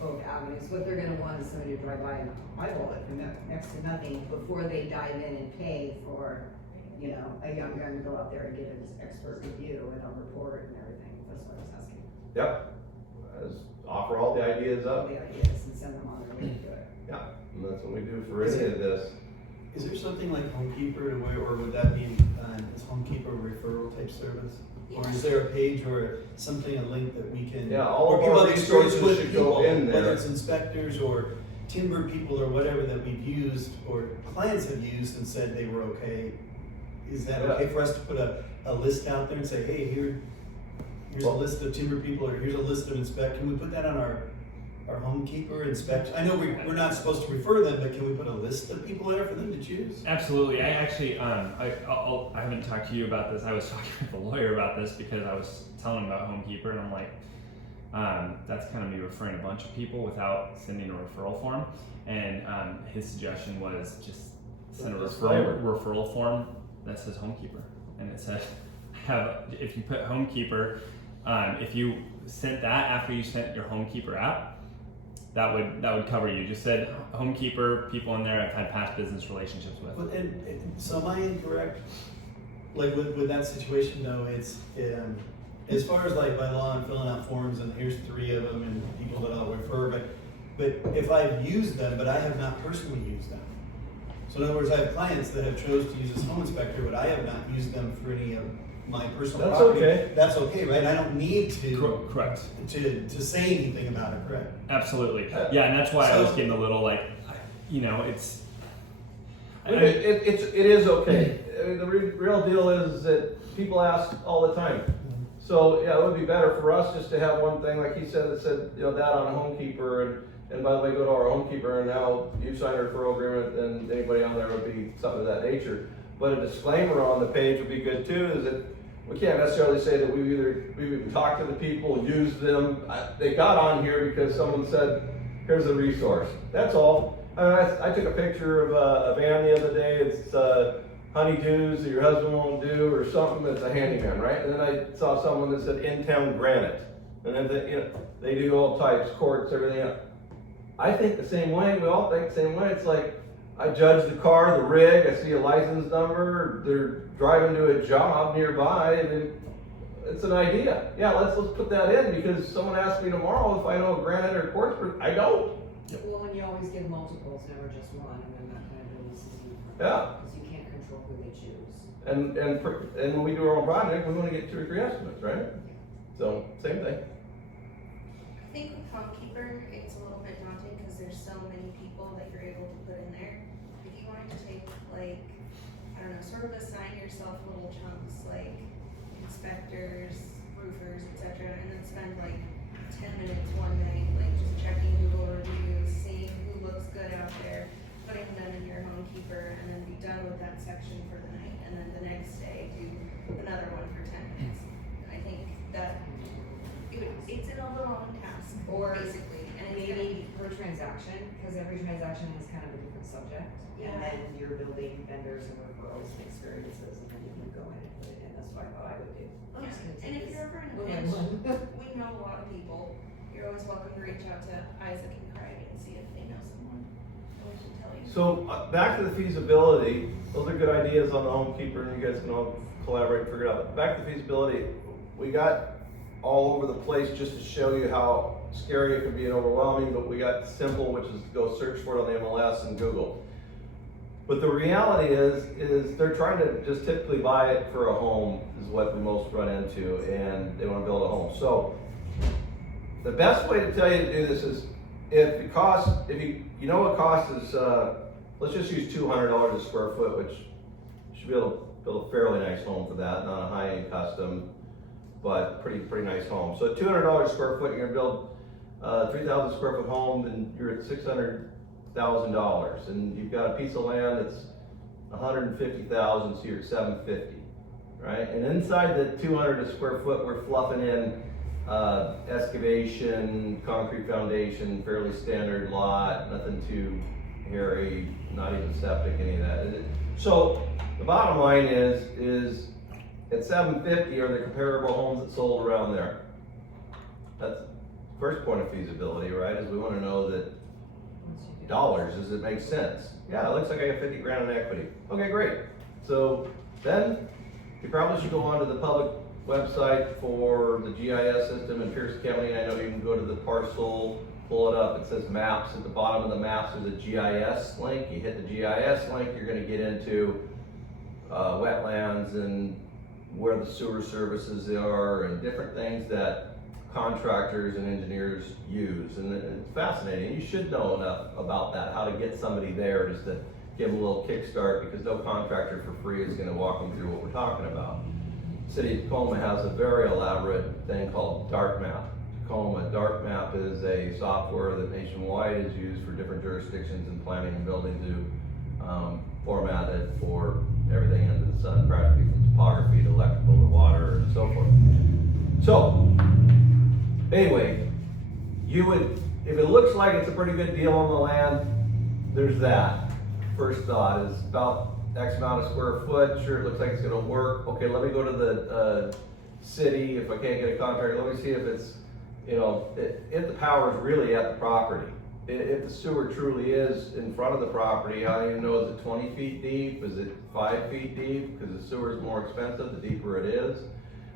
both avenues. What they're gonna want is somebody to drive by and eyeball it for next to nothing before they dive in and pay for, you know, a young gun to go out there and get an expert review and a report and everything. That's what I was asking. yep, just offer all the ideas All up. the ideas and send them on their way to do it. Yeah, and that's what we do for any of this. is there something like Homekeeper to where, or would that be, is Homekeeper a referral type service? Or is there a page or something, a link that we can? Yeah, all where of people our have experience resources with should go people, in there. whether it's inspectors or timber people or whatever that we've used or clients have used and said they were okay. Is that okay for us to put a list out there and say, hey, here's a list of timber people, or here's a list of can we put that on our Homekeeper inspection? I know we're not supposed to refer them, but can we put a list of people there for them to choose? Absolutely. I actually, I haven't talked to you about this. I was talking with a lawyer about this because I was telling him about Homekeeper, and I'm like, that's kind of me referring a bunch of people without sending a referral form. And his suggestion was just send a referral form that says Homekeeper, and it says if you put Homekeeper, if you sent that after you sent your Homekeeper app, that would cover you. Just said Homekeeper, people in there I've had past business relationships with. But so am I incorrect? Like with that situation though, it's as far as like by law I'm filling out forms and here's 3 of them and people that I'll refer, but if I've used them but I have not personally used them. So in other words, I have clients that have chose to use this home inspector, but I have not used them for any of my personal That's property. okay. That's okay, right? I don't need to Correct. to say anything about it, correct? Absolutely. Yeah, and that's why I was getting a little like, it's. It is okay. I mean, the real deal is that people ask all the time. So yeah, it would be better for us just to have one thing, like he said, that said, that on Homekeeper, and by the way, go to our Homekeeper, and now you sign a referral agreement, and anybody on there would be something of that nature. But a disclaimer on the page would be good too, is that we can't necessarily say that we've even talked to the people, used them. They got on here because someone said, here's a resource. That's all. I took a picture of a van the other day. It's honeydews that your husband won't do or something. It's a handyman, right? And then I saw someone that said in-town granite. And then they do all types, quartz, everything else. I think the same way. We all think the same way. It's like, I judge the car, the rig, I see a license number, they're driving to a job nearby, and it's an idea. Yeah, let's put that in, because someone asked me tomorrow if I know a granite or quartz, I don't. Well, when you always give multiples, never just one, and then that kind of business is even. Yeah. Because you can't control who they choose. And when we do our own project, we want to get 2 or 3 estimates, right? So, same thing. I think with Homekeeper, it's a little bit daunting because there's so many people that you're able to put in there. If you wanted to take sort of assign yourself little chunks like inspectors, roofers, etc., and then spend like 10 minutes one night just checking Google reviews, seeing who looks good out there, putting them in your Homekeeper, and then be done with that section for the night, and then the next day do another one for 10 minutes. I think that it's an overwhelming task, basically, and it's Maybe per transaction, because every transaction has kind of a different subject. Yeah. And then you're building vendors and referrals and experiences, and then you can go in and put it in. That's what I thought I would do. I'm just gonna and take if this you're ever in a one by pinch, one. we know a lot of people. You're always welcome to reach out to Isaac and Craig and see if they know someone who can tell you. So back to the feasibility, those are good ideas on the Homekeeper, and you guys can all collaborate and figure it out. Back to the feasibility, we got all over the place just to show you how scary it can be and overwhelming, but we got simple, which is to go search for it on the MLS and Google. But the reality is they're trying to just typically buy it for a home is what we most run into, and they want to build a home. So the best way to tell you to do this is if you know what cost is, let's just use $200 a square foot, which you should be able to build a fairly nice home for that, not a high-end custom, but pretty nice home. So at $200 a square foot, you're gonna build a 3,000 square foot home, then you're at $600,000, and you've got a piece of land that's 150,000, so you're at 750, right? And inside the 200 a square foot, we're fluffing in excavation, concrete foundation, fairly standard lot, nothing too hairy, not even septic, any of that. So the bottom line is at 750 are the comparable homes that sold around there. That's the first point of feasibility, right? Is we want to know that dollars, does it make sense? Yeah, it looks like I got 50 grand in equity. Okay, great. So then you probably should go onto the public website for the GIS system in Pierce County. I know you can go to the parcel pull it up, it says maps. At the bottom of the maps is a GIS link. You hit the GIS link, you're gonna get into wetlands and where the sewer services are and different things that contractors and engineers use. And it's fascinating. You should know enough about that, how to get somebody there, just to give them a little kickstart, because no contractor for free is gonna walk them through what we're talking about. City of Tacoma has a very elaborate thing called Dark Map. Tacoma Dark Map is a software that nationwide is used for different jurisdictions in planning and building to format it for everything under the sun, practically from topography to electrical to water and so forth. So, anyway, you would, if it looks like it's a pretty good deal on the land, there's that. First thought is about X amount of square foot, sure, it looks like it's gonna work. Okay, let me go to the city, if I can't get a contractor, let me see if it's, you know, if the power is really at the property. If the sewer truly is in front of the property, how do you know, is it 20 feet deep, is it 5 feet deep? Because the sewer is more expensive, the deeper it is.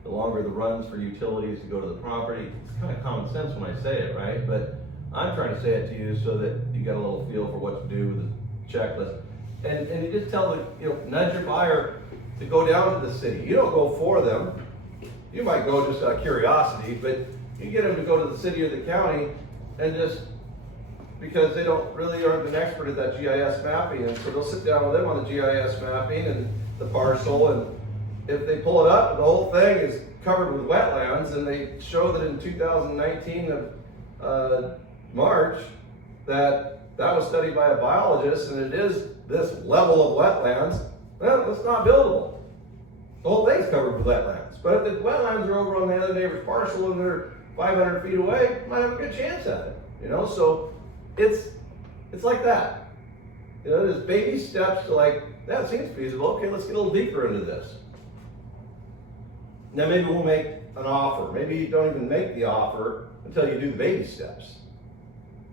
The longer the runs for utilities to go to the property. It's kind of common sense when I say it, right? But I'm trying to say it to you so that you get a little feel for what to do with the checklist. And you just tell the, you know, nudge your buyer to go down to the city. You don't go for them. You might go just out of curiosity, but you get them to go to the city or the county and just, because they don't really aren't an expert at that GIS mapping, and so they'll sit down with them on the GIS mapping and the parcel, and if they pull it up, the whole thing is covered with wetlands, and they show that in 2019 of March, that was studied by a biologist, and it is this level of wetlands, well, it's not buildable. The whole thing's covered with wetlands. But if the wetlands are over on the other neighbor's parcel and they're 500 feet away, you might have a good chance at it, you know? So it's like that. You know, there's baby steps to like, that seems feasible. Okay, let's get a little deeper into this. Now maybe we'll make an offer. Maybe you don't even make the offer until you do the baby steps.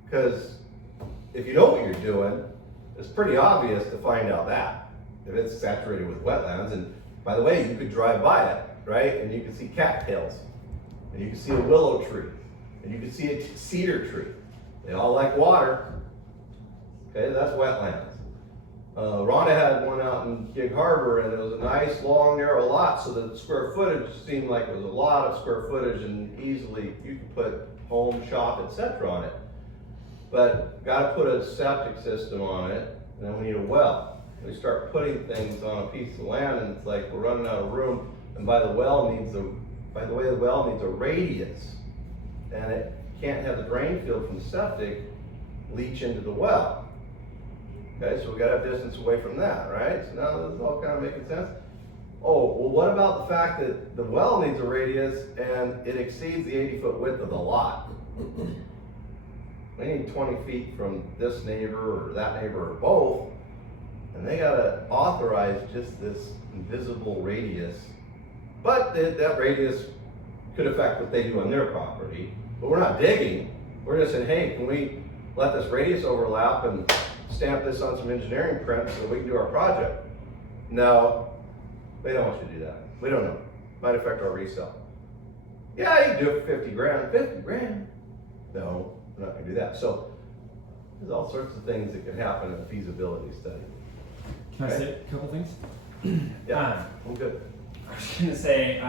Because if you know what you're doing, it's pretty obvious to find out that. If it's saturated with wetlands, and by the way, you could drive by it, right? And you can see cattails, and you can see a willow tree, and you can see a cedar tree. They all like water. Okay, that's wetlands. Rhonda had one out in Gig Harbor, and it was a nice, long, narrow lot, so the square footage seemed like it was a lot of square footage, and easily you could put home, shop, etc. on it. But got to put a septic system on it, and then we need a well. We start putting things on a piece of land, and it's like we're running out of room. And by the way, the well needs a radius, and it can't have the drain field from the septic leach into the well. Okay, so we got to have distance away from that, right? So now this is all kind of making sense. Oh, well, what about the fact that the well needs a radius and it exceeds the 80-foot width of the lot? We need 20 feet from this neighbor or that neighbor or both, and they got to authorize just this invisible radius. But that radius could affect what they do on their property. But we're not digging. We're just saying, hey, can we let this radius overlap and stamp this on some engineering prints so we can do our project? No, they don't want you to do that. We don't know. Might affect our resale. Yeah, you can do it for 50 grand. 50 grand? No, we're not gonna do that. So there's all sorts of things that can happen in a feasibility study. Can I say a couple things? Yeah, I'm good. I was gonna say,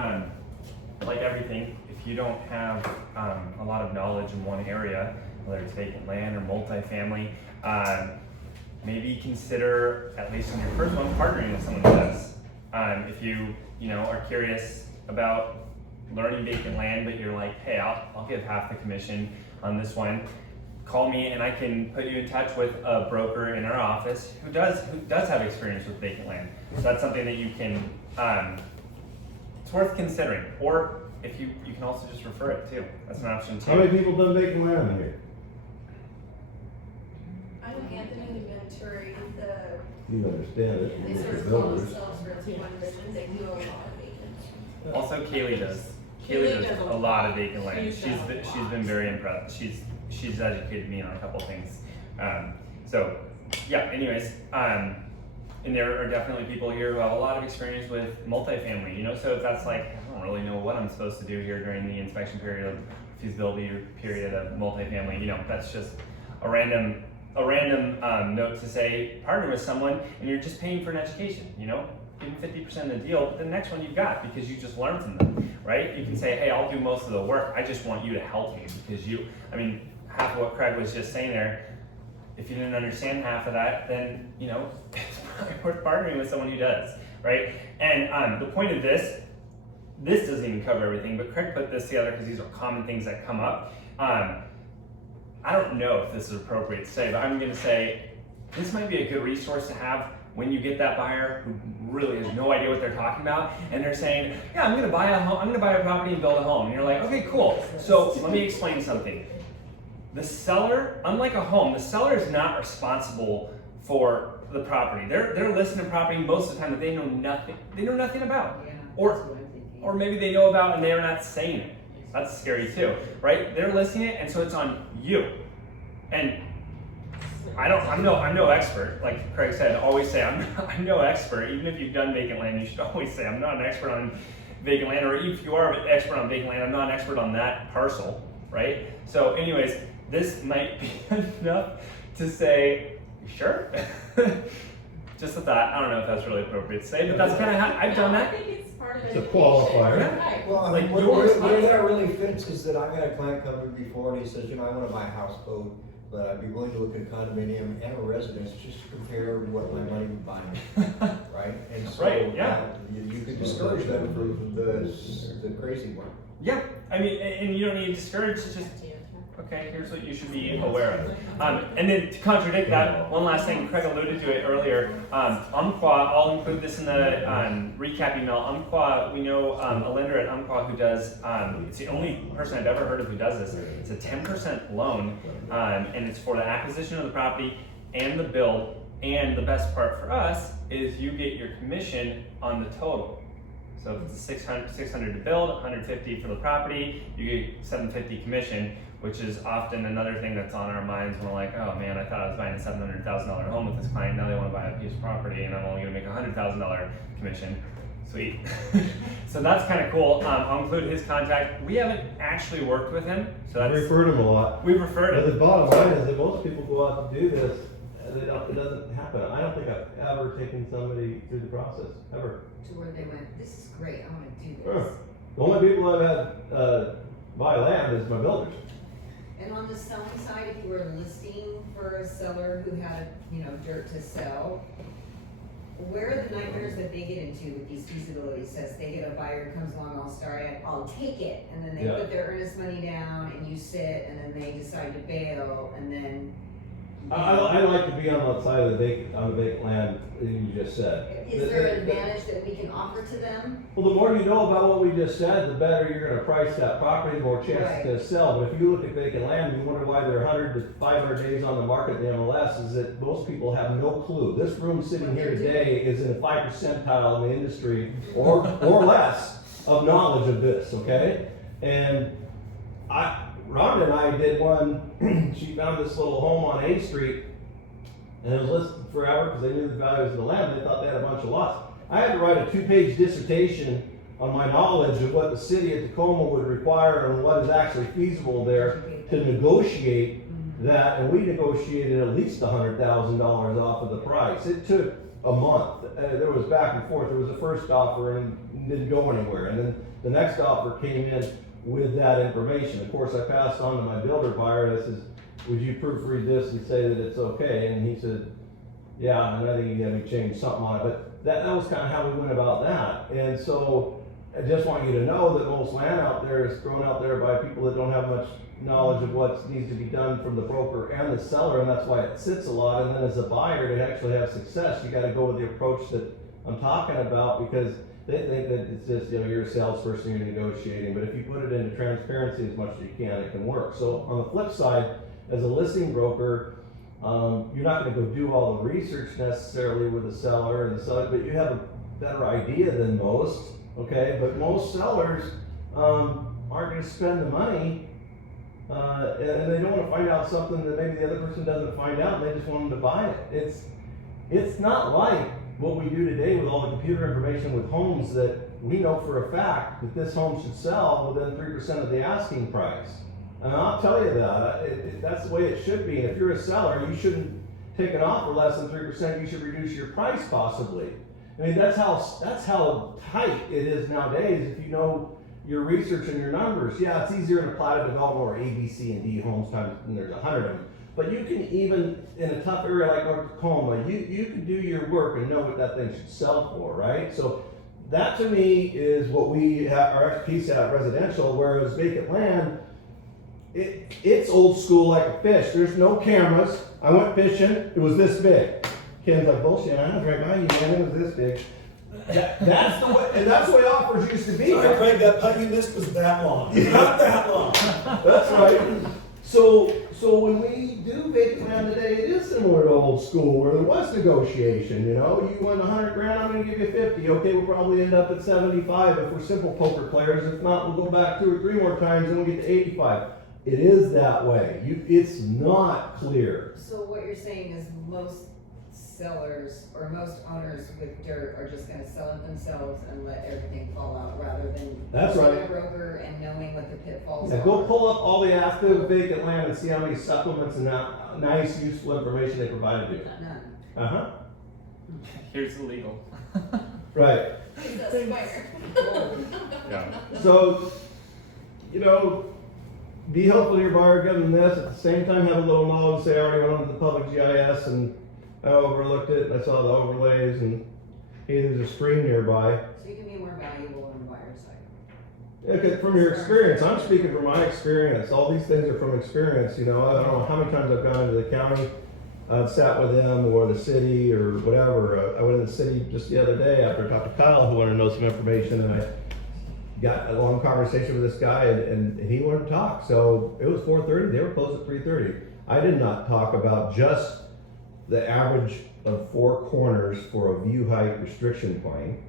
like everything, if you don't have a lot of knowledge in one area, whether it's vacant land or multifamily, maybe consider, at least in your first one, partnering with someone who does. If you know, are curious about learning vacant land, but you're like, hey, I'll give half the commission on this one, call me and I can put you in touch with a broker in our office who does have experience with vacant land. So that's something that you can, it's worth considering. Or if you can also just refer it too. That's an option too. How many people done vacant land in here? I'm Anthony Venturi, You understand it, they you sort look of at call builders. themselves for one mission, they do a lot of vacant. Also, Kaylee does. Kaylee Kaylee does does a lot of vacant land. She She's does a lot. been very impressed. She's educated me on a couple things. So yeah. Anyways, and there are definitely people here who have a lot of experience with multifamily. You know, so if that's like, I don't really know what I'm supposed to do here during the inspection period of feasibility period of multifamily. You know, that's just a random note to say partner with someone, and you're just paying for an education. You know, give them 50% of the deal, but the next one you've got because you just learned from them, right? You can say, hey, I'll do most of the work. I just want you to help me because half of what Craig was just saying there. If you didn't understand half of that, then you know it's probably worth partnering with someone who does, right? And the point of this doesn't even cover everything, but Craig put this together because these are common things that come up. I don't know if this is appropriate to say, but I'm going to say this might be a good resource to have when you get that buyer who really has no idea what they're talking about, and they're saying, yeah, I'm going to buy a home, I'm going to buy a property and build a home. And you're like, okay, cool. So let me explain something. The seller, unlike a home, the seller is not responsible for the property. They're listing a property most of the time that they know nothing about. Yeah, Or- that's what I'm thinking. Or maybe they know about and they're not saying it. That's scary too, right? They're listing it, and so it's on you. And I'm no expert. Like Craig said, always say I'm no expert. Even if you've done vacant land, you should always say I'm not an expert on vacant land. Or if you are an expert on vacant land, I'm not an expert on that parcel, right? So, anyways, this might be enough to say, you sure? Just a thought. I don't know if that's really appropriate to say, but that's kind of how I've done that. I think it's part of It's a education. qualifier. Right. Well, I Like mean, where yours, where mine. that really fits is that I've had a client come to me before and he says, you know, I wanna buy a house boat, but I'd be willing to look at a condominium and a residence just to compare what my money would buy me, right? And so, Right, yeah. You could discourage them from the crazy one. Yeah, I mean, and you don't need to discourage. It's just okay. Here's what you should be aware of. And then to contradict that, one last thing. Craig alluded to it earlier. Umpqua. I'll include this in the recap email. Umpqua. We know a lender at Umpqua who does. It's the only person I've ever heard of who does this. It's a 10% loan, and it's for the acquisition of the property and the build. And the best part for us is you get your commission on the total. So if it's 600 to build, 150 for the property, you get 750 commission, which is often another thing that's on our minds when we're like, oh man, I thought I was buying a $700,000 home with this client, now they want to buy a piece of property and I'm only going to make $100,000 commission. Sweet. So that's kind of cool. I'll include his contact. We haven't actually worked with him, so I that's referred him a lot. we've referred But him. the bottom line is that most people go out to do this, and it doesn't happen. I don't think I've ever taken somebody through the process, ever. To where they went, this is great, I wanna do Sure. this. The only people I've had buy land is my builders. And on the selling side, if you were listing for a seller who had, dirt to sell, where are the nightmares that they get into with these feasibility tests? They get a buyer who comes along, I'll take it, and then they Yeah. put their earnest money down, and you sit, and then they decide to bail, and then. I like to be on the side of the vacant land that you just said. Is there an advantage that we can offer to them? Well, the more you know about what we just said, the better you're gonna price that property, the more chance Right. to sell. But if you look at vacant land, you wonder why they're 100 to 500 days on the market in the MLS, is that most people have no clue. This room sitting here today is in the 5th percentile in the industry, or less, of knowledge of this, okay? And Rhonda and I did one, she found this little home on A Street, and it was listed forever because they knew the values of the land. They thought they had a bunch of lots. I had to write a 2-page dissertation on my knowledge of what the city of Tacoma would require and what is actually feasible there to negotiate that, and we negotiated at least $100,000 off of the price. It took a month. There was back and forth. There was a first offer and didn't go anywhere, and then the next offer came in with that information. Of course, I passed on to my builder buyer, and I says, would you proofread this and say that it's okay? And he said, yeah, and I think he had me change something on it. But that was kind of how we went about that. And so I just want you to know that most land out there is thrown out there by people that don't have much knowledge of what needs to be done from the broker and the seller, and that's why it sits a lot. And then as a buyer, to actually have success, you got to go with the approach that I'm talking about, because they think that it's just, you're a salesperson, you're negotiating, but if you put it into transparency as much as you can, it can work. So on the flip side, as a listing broker, you're not going to go do all the research necessarily with the seller and the seller, but you have a better idea than most, okay? But most sellers aren't going to spend the money, and they don't want to find out something that maybe the other person doesn't find out, and they just want them to buy it. It's not like what we do today with all the computer information with homes, that we know for a fact that this home should sell within 3% of the asking price. And I'll tell you that, that's the way it should be. And if you're a seller, you shouldn't take an offer less than 3%, you should reduce your price possibly. I mean, that's how tight it is nowadays. If you know your research and your numbers, yeah, it's easier in a platted development or A, B, C, and D homes times, and there's 100 of them. But you can even, in a tough area like North Tacoma, you can do your work and know what that thing should sell for, right? So that to me is what we have, our expertise at residential, whereas vacant land, it's old school like a fish. There's no cameras. I went fishing, it was this big. Ken's like, bullshit, I was right by you, man, it was this big. That's the way, and that's the way offers used to be. Sorry, Craig, that putt you missed was that long. Not that long. That's right. So when we do vacant land today, it is similar to old school where there was negotiation, you know? You won 100 grand, I'm gonna give you 50. Okay, we'll probably end up at 75 if we're simple poker players. If not, we'll go back 2 or 3 more times and we'll get to 85. It is that way. It's not clear. So what you're saying is most sellers or most owners with dirt are just gonna sell it themselves and let everything fall out rather than That's using right. a broker and knowing what the pitfalls Yeah, are. go pull up all the active vacant land and see how many supplements and nice, useful information they provided you. None. Uh-huh. Here's the legal. Right. It's a square. Yeah. So, you know, be helpful to your buyer, give them this, at the same time have a little knowledge, say I already went onto the public GIS and I overlooked it, and I saw the overlays, and hey, there's a stream nearby. So you can be more valuable on the buyer's side. Okay, from your experience, I'm speaking from my experience. All these things are from experience, you know. I don't know how many times I've gone into the county, sat with them or the city or whatever. I went in the city just the other day after I talked to Kyle who wanted to know some information, and I got a long conversation with this guy and he wanted to talk. So it was 4:30, they were closed at 3:30. I did not talk about just the average of 4 corners for a view height restriction point.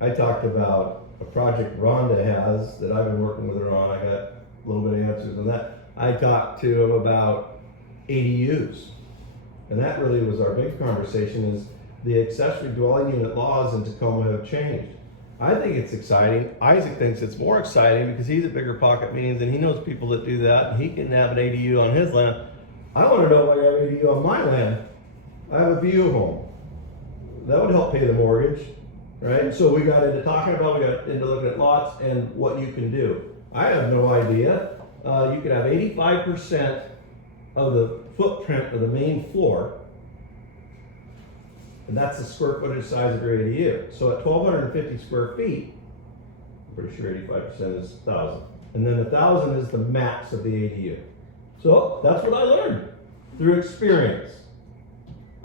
I talked about a project Rhonda has that I've been working with her on. I got a little bit of answers on that. I talked to him about ADUs. And that really was our big conversation, is the accessory dwelling unit laws in Tacoma have changed. I think it's exciting. Isaac thinks it's more exciting because he's at Bigger Pocket meetings and he knows people that do that, and he can have an ADU on his land. I want to know why I have an ADU on my land. I have a view home. That would help pay the mortgage, right? So we got into talking about, we got into looking at lots and what you can do. I have no idea. You could have 85% of the footprint of the main floor, and that's the square footage size of your ADU. So at 1,250 square feet, I'm pretty sure 85% is 1,000. And then 1,000 is the max of the ADU. So that's what I learned through experience.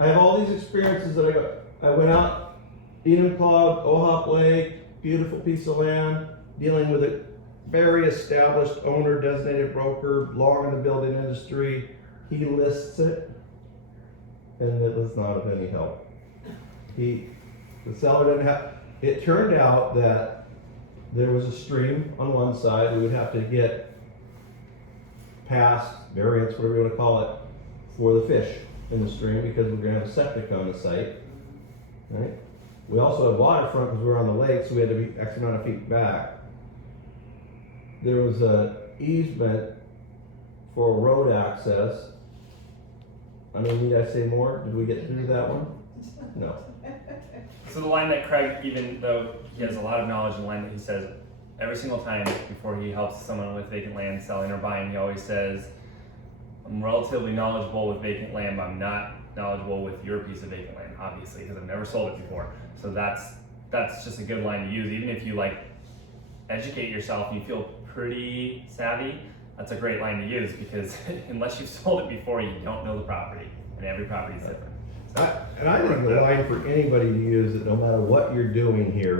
I have all these experiences that I went out, Enumclaw, Ohop Lake, beautiful piece of land, dealing with a very established owner, designated broker, long in the building industry. He lists it, and it was not of any help. The seller didn't have, it turned out that there was a stream on one side. We would have to get past variance, whatever you want to call it, for the fish in the stream because we're going to have a septic on the site, right? We also had waterfront because we were on the lake, so we had to be X amount of feet back. There was a easement for road access. I mean, need I say more? Did we get through that one? No. So the line that Craig, even though he has a lot of knowledge in land, that he says every single time before he helps someone with vacant land selling or buying, he always says, I'm relatively knowledgeable with vacant land, but I'm not knowledgeable with your piece of vacant land, obviously, because I've never sold it before. So that's just a good line to use. Even if you like educate yourself and you feel pretty savvy, that's a great line to use because unless you've sold it before, you don't know the property, and every property is different. And I think the line for anybody to use, that no matter what you're doing here,